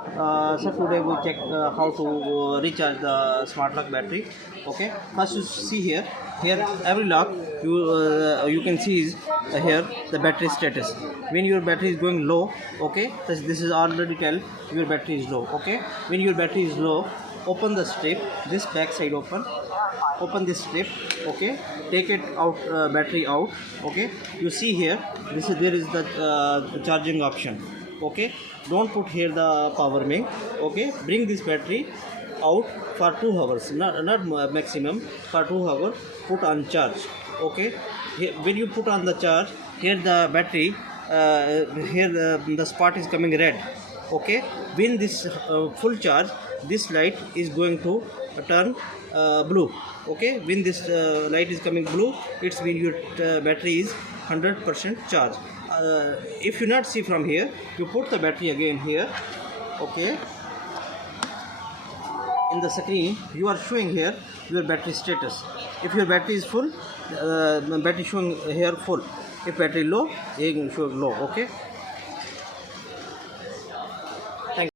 So today we check how to recharge the smart lock battery. Okay, first you see here every lock you can see is here the battery status. When your battery is going low, okay, this is already tell your battery is low. Okay, when your battery is low, open the strip, this back side open this strip. Okay, take it out, battery out. Okay, you see here, there is the charging option. Okay, don't put here the power bank. Okay, bring this battery out for 2 hours, not maximum, for 2 hours, put on charge. Okay, here, when you put on the charge, here the battery, here the spot is coming red. Okay, when this full charge, this light is going to turn blue. Okay, when this light is coming blue, it's mean your battery is 100% charge. If you not see from here, you put the battery again here. Okay, in the screen you are showing here your battery status. If your battery is full, battery showing here full. If battery low, it will show low. Okay,